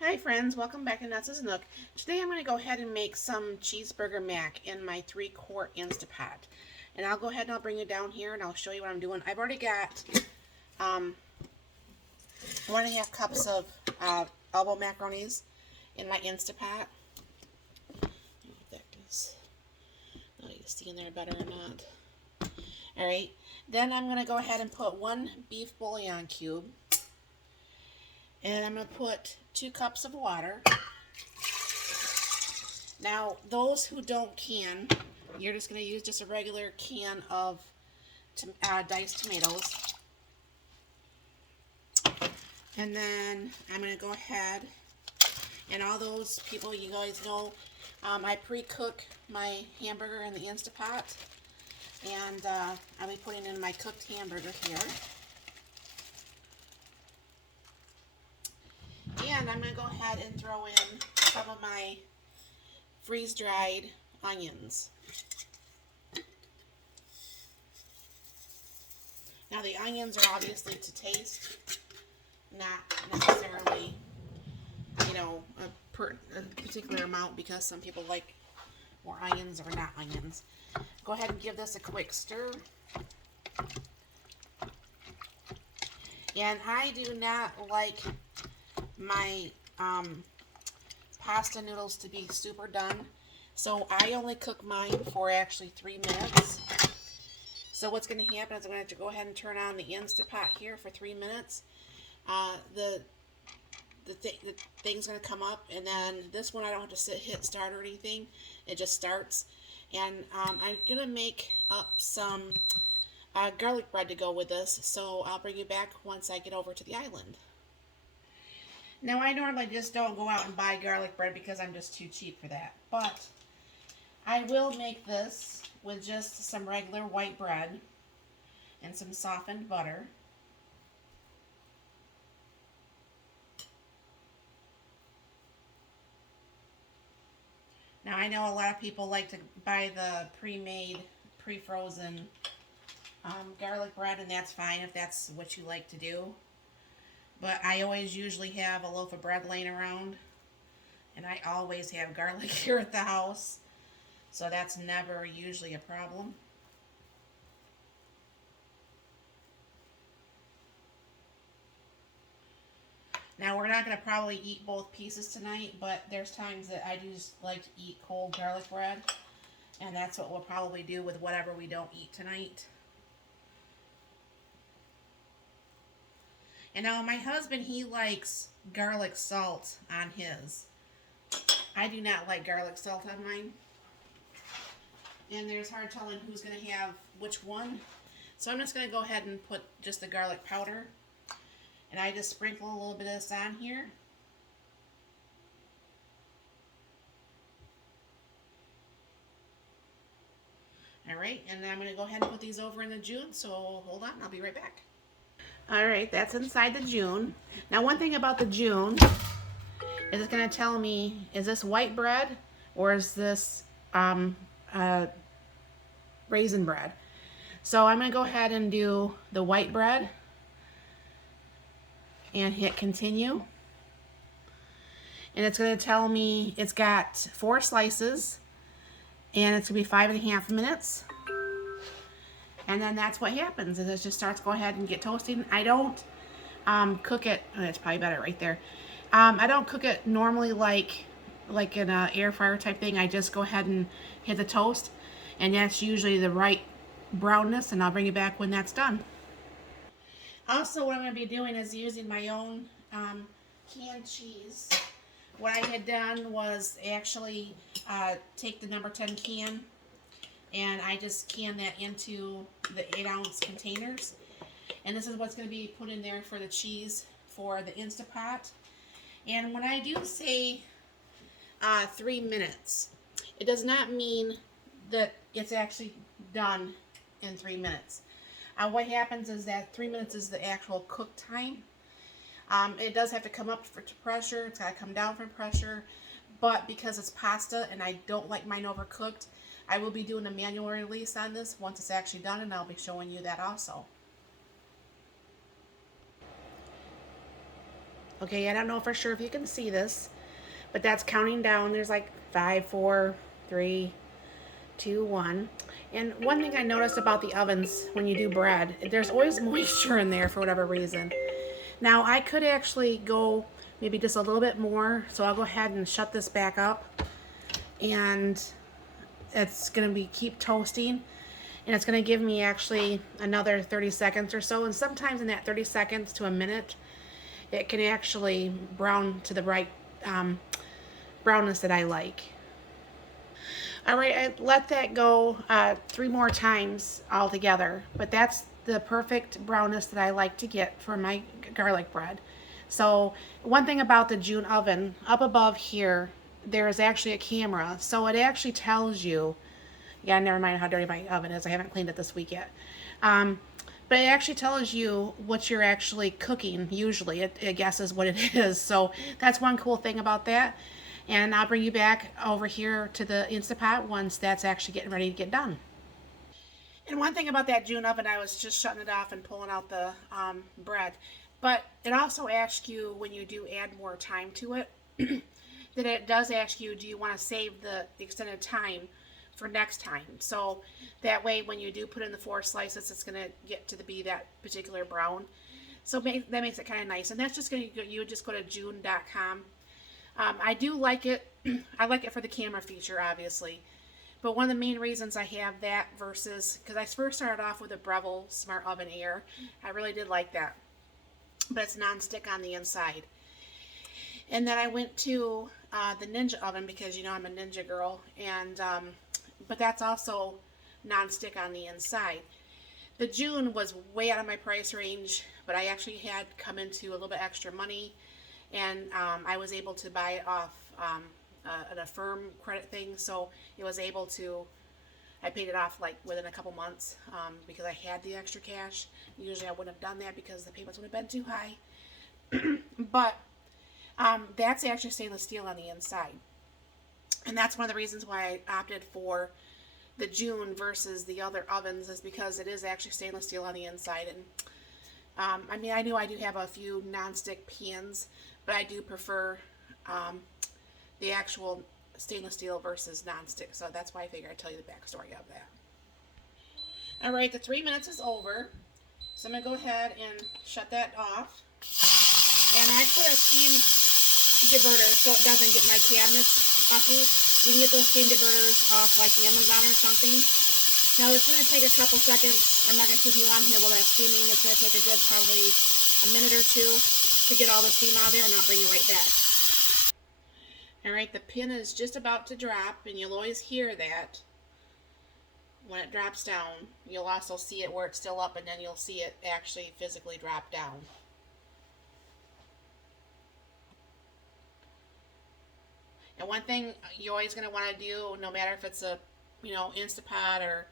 Hi friends, welcome back to Nuts' Nook. Today I'm going to go ahead and make some cheeseburger mac in my 3-quart Instapot. And I'll go ahead and I'll bring you down here and I'll show you what I'm doing. I've already got 1.5 cups of elbow macaronis in my Instapot. I don't know if that does not you see in there better or not. Alright, then I'm going to go ahead and put 1 beef bouillon cube. And I'm going to put 2 cups of water. Now, those who don't can, you're just going to use just a regular can of diced tomatoes. And then I'm going to go ahead, and all those people you guys know, I pre-cook my hamburger in the Instapot. And I'll be putting in my cooked hamburger here. And I'm going to go ahead and throw in some of my freeze-dried onions. Now the onions are obviously to taste, not necessarily, a particular amount, because some people like more onions or not onions. Go ahead and give this a quick stir. And I do not like my pasta noodles to be super done, so I only cook mine for actually 3 minutes. So what's going to happen is I'm going to have to go ahead and turn on the Instapot here for 3 minutes. The thing's going to come up, and then this one I don't have to hit start or anything. It just starts. And I'm going to make up some garlic bread to go with this, so I'll bring you back once I get over to the island. Now, I normally just don't go out and buy garlic bread because I'm just too cheap for that. But I will make this with just some regular white bread and some softened butter. Now, I know a lot of people like to buy the pre-made, pre-frozen garlic bread, and that's fine if that's what you like to do. But I always usually have a loaf of bread laying around, and I always have garlic here at the house, so that's never usually a problem. Now, we're not going to probably eat both pieces tonight, but there's times that I do just like to eat cold garlic bread, and that's what we'll probably do with whatever we don't eat tonight. And now my husband, he likes garlic salt on his. I do not like garlic salt on mine. And there's hard telling who's going to have which one. So I'm just going to go ahead and put just the garlic powder. And I just sprinkle a little bit of this on here. Alright, and then I'm going to go ahead and put these over in the June. So hold on, I'll be right back. Alright, that's inside the June. Now, one thing about the June is it's going to tell me, is this white bread or is this raisin bread? So I'm going to go ahead and do the white bread and hit continue. And it's going to tell me it's got 4 slices and it's going to be 5.5 minutes. And then that's what happens, is it just starts to go ahead and get toasting. I don't cook it, oh, that's probably better right there. I don't cook it normally like in an air fryer type thing. I just go ahead and hit the toast, and that's usually the right brownness, and I'll bring it back when that's done. Also, what I'm going to be doing is using my own canned cheese. What I had done was actually take the number 10 can, and I just can that into the 8-ounce containers. And this is what's going to be put in there for the cheese for the Instapot. And when I do say 3 minutes, it does not mean that it's actually done in 3 minutes. What happens is that 3 minutes is the actual cook time. It does have to come up to pressure. It's got to come down from pressure. But because it's pasta and I don't like mine overcooked, I will be doing a manual release on this once it's actually done, and I'll be showing you that also. Okay, I don't know for sure if you can see this, but that's counting down. There's like 5, 4, 3, 2, 1. And one thing I noticed about the ovens when you do bread, there's always moisture in there for whatever reason. Now I could actually go maybe just a little bit more, so I'll go ahead and shut this back up, and it's going to be keep toasting, and it's going to give me actually another 30 seconds or so, and sometimes in that 30 seconds to a minute it can actually brown to the right brownness that I like. All right, I let that go 3 more times altogether, but that's the perfect brownness that I like to get for my garlic bread. So one thing about the June oven, up above here, there is actually a camera, so it actually tells you, yeah, never mind how dirty my oven is, I haven't cleaned it this week yet. But it actually tells you what you're actually cooking, usually, it guesses what it is, so that's one cool thing about that. And I'll bring you back over here to the Instapot once that's actually getting ready to get done. And one thing about that June oven, I was just shutting it off and pulling out the bread. But it also asks you when you do add more time to it, that it does ask you, do you want to save the extended time for next time? So that way when you do put in the 4 slices, it's going to get to be that particular brown. So that makes it kind of nice. And that's just going to, you would just go to june.com. I do like it. I like it for the camera feature, obviously. But one of the main reasons I have that versus, because I first started off with a Breville Smart Oven Air. I really did like that. But it's non-stick on the inside. And then I went to the Ninja oven because, you know, I'm a Ninja girl. And but that's also non-stick on the inside. The June was way out of my price range, but I actually had come into a little bit extra money. And I was able to buy it off an Affirm credit thing, so it was able to, I paid it off like within a couple months because I had the extra cash. Usually I wouldn't have done that because the payments would have been too high. But that's actually stainless steel on the inside. And that's one of the reasons why I opted for the June versus the other ovens, is because it is actually stainless steel on the inside. And I mean, I know I do have a few non-stick pans, but I do prefer the actual stainless steel versus non-stick. So that's why I figured I'd tell you the backstory of that. Alright, the 3 minutes is over. So I'm going to go ahead and shut that off. And I put a steam diverter so it doesn't get my cabinets fucky. You can get those steam diverters off like Amazon or something. Now it's going to take a couple seconds. I'm not going to keep you on here while that's steaming. It's going to take a good probably a minute or two to get all the steam out of there, and I'll bring you right back. Alright, the pin is just about to drop, and you'll always hear that when it drops down. You'll also see it where it's still up, and then you'll see it actually physically drop down. And one thing you're always going to want to do, no matter if it's a, you know, Instapot or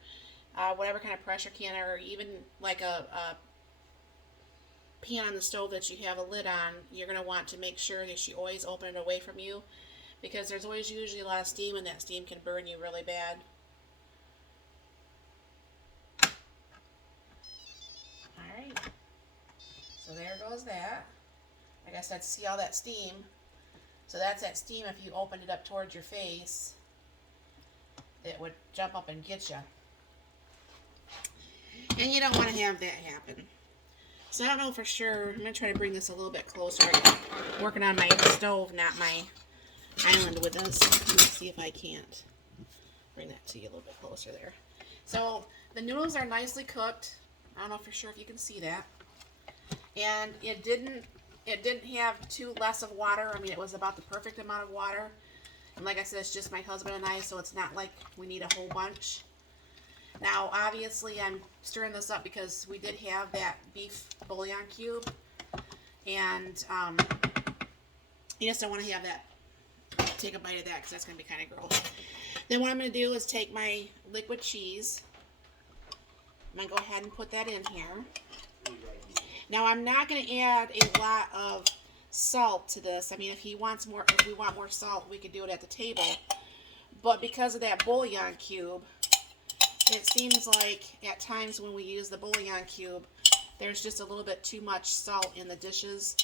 whatever kind of pressure can, or even like a pan on the stove that you have a lid on, you're going to want to make sure that you always open it away from you, because there's always usually a lot of steam, and that steam can burn you really bad. Alright, so there goes that. Like I said, see all that steam? So that's that steam. If you opened it up towards your face, it would jump up and get you. And you don't want to have that happen. So I don't know for sure. I'm going to try to bring this a little bit closer. I'm working on my stove, not my island with this. Let me see if I can't bring that to you a little bit closer there. So the noodles are nicely cooked. I don't know for sure if you can see that. And it didn't have too less of water. I mean, it was about the perfect amount of water. And like I said, it's just my husband and I, so it's not like we need a whole bunch. Now, obviously, I'm stirring this up because we did have that beef bullion cube. And you just don't want to have that, take a bite of that, because that's going to be kind of gross. Then what I'm going to do is take my liquid cheese. I'm going to go ahead and put that in here. Now, I'm not going to add a lot of salt to this. I mean, if we want more salt, we could do it at the table. But because of that bullion cube, it seems like at times when we use the bullion cube, there's just a little bit too much salt in the dishes.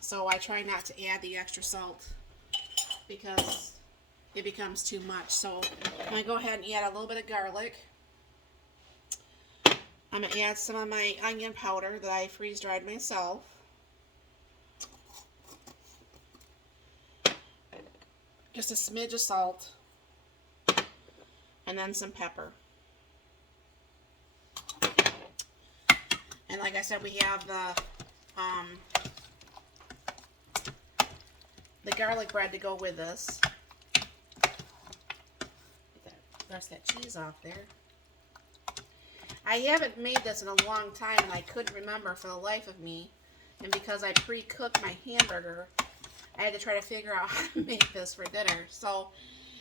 So I try not to add the extra salt because it becomes too much. So I'm going to go ahead and add a little bit of garlic. I'm going to add some of my onion powder that I freeze dried myself. Just a smidge of salt. And then some pepper. And like I said, we have the garlic bread to go with this. Rest that cheese off there. I haven't made this in a long time, and I couldn't remember for the life of me. And because I pre-cooked my hamburger, I had to try to figure out how to make this for dinner. So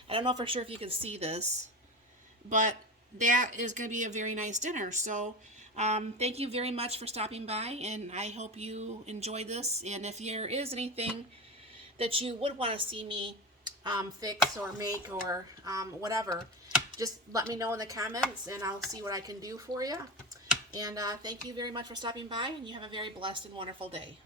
I don't know for sure if you can see this, but that is going to be a very nice dinner. So thank you very much for stopping by, and I hope you enjoyed this. And if there is anything that you would want to see me fix or make or whatever, just let me know in the comments, and I'll see what I can do for you. And thank you very much for stopping by, and you have a very blessed and wonderful day.